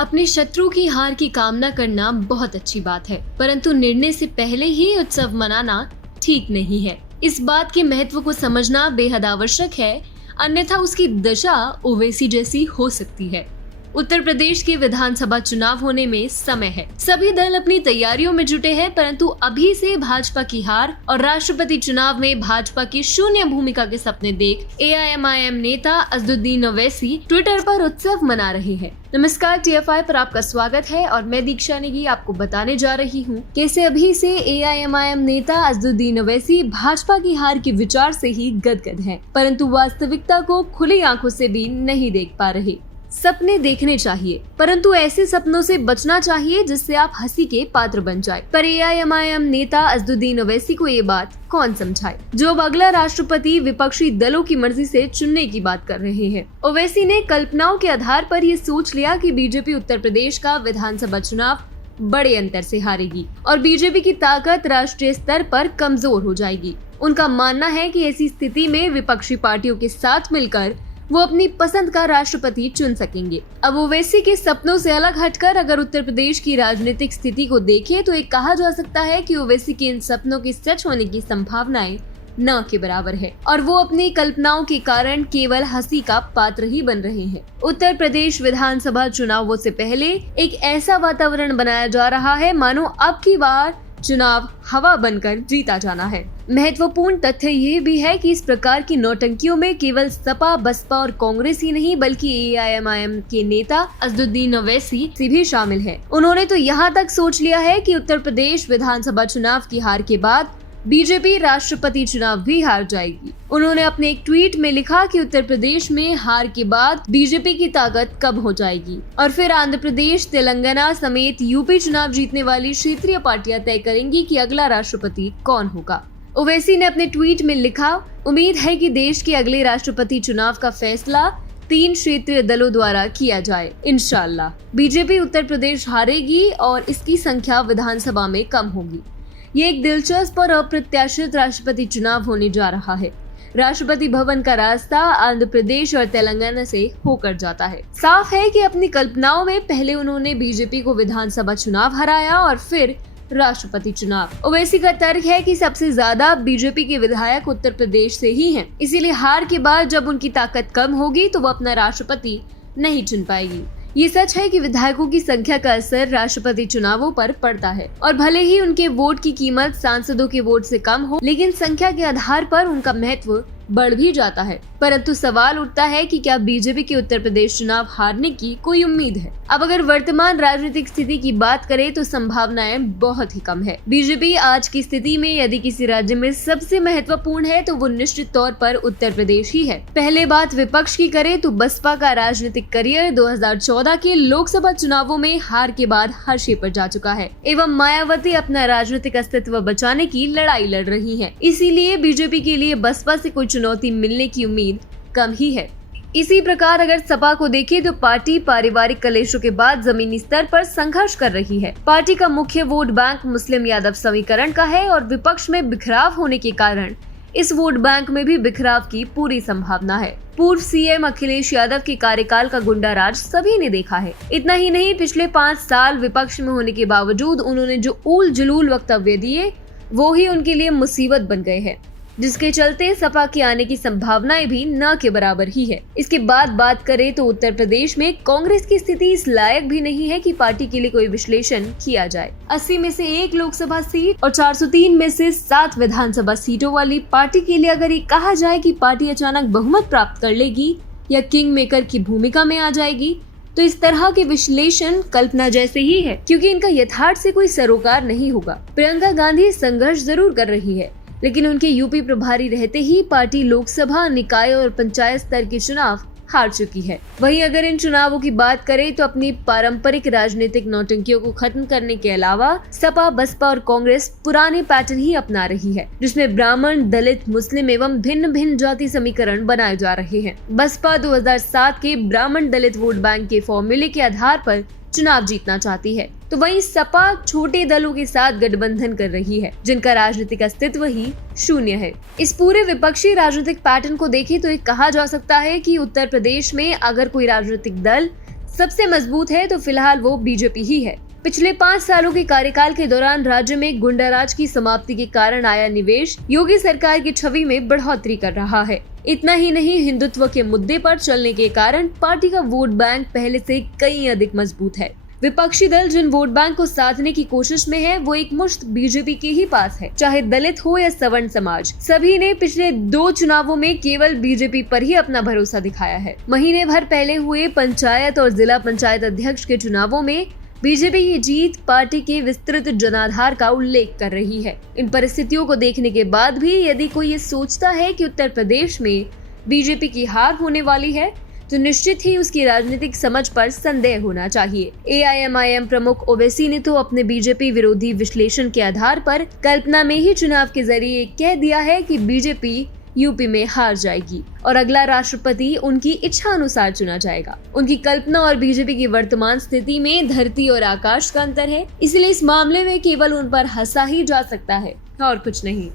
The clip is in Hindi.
अपने शत्रु की हार की कामना करना बहुत अच्छी बात है, परंतु निर्णय से पहले ही उत्सव मनाना ठीक नहीं है। इस बात के महत्व को समझना बेहद आवश्यक है, अन्यथा उसकी दशा ओवैसी जैसी हो सकती है। उत्तर प्रदेश के विधानसभा चुनाव होने में समय है। सभी दल अपनी तैयारियों में जुटे हैं, परंतु अभी से भाजपा की हार और राष्ट्रपति चुनाव में भाजपा की शून्य भूमिका के सपने देख AIMIM नेता असदुद्दीन ओवैसी ट्विटर पर उत्सव मना रहे हैं। नमस्कार, TFI पर आपका स्वागत है और मैं दीक्षा नेगी आपको बताने जा रही हूँ कैसे अभी से AIMIM नेता असदुद्दीन ओवैसी भाजपा की हार के विचार से ही गदगद हैं, परंतु वास्तविकता को खुली आंखों से भी नहीं देख पा रहे। सपने देखने चाहिए, परंतु ऐसे सपनों से बचना चाहिए जिससे आप हंसी के पात्र बन जाए। पर AIMIM नेता असदुद्दीन ओवैसी को ये बात कौन समझाए, जो अब अगला राष्ट्रपति विपक्षी दलों की मर्जी से चुनने की बात कर रहे हैं। ओवैसी ने कल्पनाओं के आधार पर ये सोच लिया कि बीजेपी उत्तर प्रदेश का विधानसभा चुनाव बड़े अंतर से हारेगी और बीजेपी की ताकत राष्ट्रीय स्तर पर कमजोर हो जाएगी। उनका मानना है कि ऐसी स्थिति में विपक्षी पार्टियों के साथ मिलकर वो अपनी पसंद का राष्ट्रपति चुन सकेंगे। अब ओवैसी के सपनों से अलग हटकर अगर उत्तर प्रदेश की राजनीतिक स्थिति को देखें तो ये कहा जा सकता है कि ओवैसी के इन सपनों की सच होने की संभावनाएं न के बराबर है और वो अपनी कल्पनाओं के कारण केवल हंसी का पात्र ही बन रहे हैं। उत्तर प्रदेश विधानसभा चुनावों से पहले एक ऐसा वातावरण बनाया जा रहा है मानो अब की बार चुनाव हवा बनकर जीता जाना है। महत्वपूर्ण तथ्य ये भी है कि इस प्रकार की नौटंकियों में केवल सपा, बसपा और कांग्रेस ही नहीं बल्कि AIMIM के नेता असदुद्दीन ओवैसी भी शामिल है। उन्होंने तो यहाँ तक सोच लिया है कि उत्तर प्रदेश विधानसभा चुनाव की हार के बाद बीजेपी राष्ट्रपति चुनाव भी हार जाएगी। उन्होंने अपने एक ट्वीट में लिखा कि उत्तर प्रदेश में हार के बाद बीजेपी की ताकत कब हो जाएगी और फिर आंध्र प्रदेश, तेलंगाना समेत यूपी चुनाव जीतने वाली क्षेत्रीय पार्टियां तय करेंगी कि अगला राष्ट्रपति कौन होगा। ओवैसी ने अपने ट्वीट में लिखा, उम्मीद है कि देश के अगले राष्ट्रपति चुनाव का फैसला 3 क्षेत्रीय दलों द्वारा किया जाए। इंशाअल्लाह बीजेपी उत्तर प्रदेश हारेगी और इसकी संख्या विधानसभा में कम होगी। ये एक दिलचस्प और अप्रत्याशित राष्ट्रपति चुनाव होने जा रहा है। राष्ट्रपति भवन का रास्ता आंध्र प्रदेश और तेलंगाना से होकर जाता है। साफ है कि अपनी कल्पनाओं में पहले उन्होंने बीजेपी को विधानसभा चुनाव हराया और फिर राष्ट्रपति चुनाव। ओवैसी का तर्क है कि सबसे ज्यादा बीजेपी के विधायक उत्तर प्रदेश से ही हैं, इसीलिए हार के बाद जब उनकी ताकत कम होगी तो वो अपना राष्ट्रपति नहीं चुन पाएगी। ये सच है कि विधायकों की संख्या का असर राष्ट्रपति चुनावों पर पड़ता है और भले ही उनके वोट की कीमत सांसदों के वोट से कम हो, लेकिन संख्या के आधार पर उनका महत्व बढ़ भी जाता है। परंतु सवाल उठता है कि क्या बीजेपी के उत्तर प्रदेश चुनाव हारने की कोई उम्मीद है? अब अगर वर्तमान राजनीतिक स्थिति की बात करें तो संभावनाएं बहुत ही कम है। बीजेपी आज की स्थिति में यदि किसी राज्य में सबसे महत्वपूर्ण है तो वो निश्चित तौर पर उत्तर प्रदेश ही है। पहले बात विपक्ष की करें तो बसपा का राजनीतिक करियर 2014 के लोकसभा चुनावों में हार के बाद हर्षे पर जा चुका है एवं मायावती अपना राजनीतिक अस्तित्व बचाने की लड़ाई लड़ रही है। इसीलिए बीजेपी के लिए बसपा से कोई चुनौती मिलने की उम्मीद कम ही है। इसी प्रकार अगर सपा को देखें तो पार्टी पारिवारिक कलेशों के बाद जमीनी स्तर पर संघर्ष कर रही है। पार्टी का मुख्य वोट बैंक मुस्लिम यादव समीकरण का है और विपक्ष में बिखराव होने के कारण इस वोट बैंक में भी बिखराव की पूरी संभावना है। पूर्व CM अखिलेश यादव के कार्यकाल का गुंडा राज सभी ने देखा है। इतना ही नहीं, पिछले 5 साल विपक्ष में होने के बावजूद उन्होंने जो ऊल जुलूल वक्तव्य दिए वो ही उनके लिए मुसीबत बन गए हैं, जिसके चलते सपा के आने की संभावनाएं भी न के बराबर ही है। इसके बाद बात करें तो उत्तर प्रदेश में कांग्रेस की स्थिति इस लायक भी नहीं है कि पार्टी के लिए कोई विश्लेषण किया जाए। 80 में से 1 लोकसभा सीट और 403 में से 7 विधानसभा सीटों वाली पार्टी के लिए अगर ये कहा जाए कि पार्टी अचानक बहुमत प्राप्त कर लेगी या किंग मेकर की भूमिका में आ जाएगी तो इस तरह के विश्लेषण कल्पना जैसे ही है, क्योंकि इनका यथार्थ से कोई सरोकार नहीं होगा। प्रियंका गांधी संघर्ष जरूर कर रही है, लेकिन उनके यूपी प्रभारी रहते ही पार्टी लोकसभा, निकाय और पंचायत स्तर के चुनाव हार चुकी है। वहीं अगर इन चुनावों की बात करें तो अपनी पारंपरिक राजनीतिक नौटंकियों को खत्म करने के अलावा सपा, बसपा और कांग्रेस पुराने पैटर्न ही अपना रही है, जिसमें ब्राह्मण, दलित, मुस्लिम एवं भिन्न भिन्न जाति समीकरण बनाए जा रहे हैं। बसपा 2007 के ब्राह्मण दलित वोट बैंक के फॉर्मूले के आधार पर चुनाव जीतना चाहती है, तो वहीं सपा छोटे दलों के साथ गठबंधन कर रही है जिनका राजनीतिक अस्तित्व ही शून्य है। इस पूरे विपक्षी राजनीतिक पैटर्न को देखें तो ये कहा जा सकता है कि उत्तर प्रदेश में अगर कोई राजनीतिक दल सबसे मजबूत है तो फिलहाल वो बीजेपी ही है। पिछले 5 सालों के कार्यकाल के दौरान राज्य में गुंडाराज की समाप्ति के कारण आया निवेश योगी सरकार की छवि में बढ़ोतरी कर रहा है। इतना ही नहीं, हिंदुत्व के मुद्दे पर चलने के कारण पार्टी का वोट बैंक पहले से कई अधिक मजबूत है। विपक्षी दल जिन वोट बैंक को साधने की कोशिश में है वो एक मुश्त बीजेपी के ही पास है, चाहे दलित हो या सवर्ण समाज। सभी ने पिछले 2 चुनावों में केवल बीजेपी पर ही अपना भरोसा दिखाया है। महीने भर पहले हुए पंचायत और जिला पंचायत अध्यक्ष के चुनावों में बीजेपी की जीत पार्टी के विस्तृत जनाधार का उल्लेख कर रही है। इन परिस्थितियों को देखने के बाद भी यदि कोई ये सोचता है कि उत्तर प्रदेश में बीजेपी की हार होने वाली है तो निश्चित ही उसकी राजनीतिक समझ पर संदेह होना चाहिए। AIMIM प्रमुख ओवैसी ने तो अपने बीजेपी विरोधी विश्लेषण के आधार पर कल्पना में ही चुनाव के जरिए कह दिया है कि बीजेपी यूपी में हार जाएगी और अगला राष्ट्रपति उनकी इच्छा अनुसार चुना जाएगा। उनकी कल्पना और बीजेपी की वर्तमान स्थिति में धरती और आकाश का अंतर है, इसलिए इस मामले में केवल उन पर हंसा ही जा सकता है और कुछ नहीं।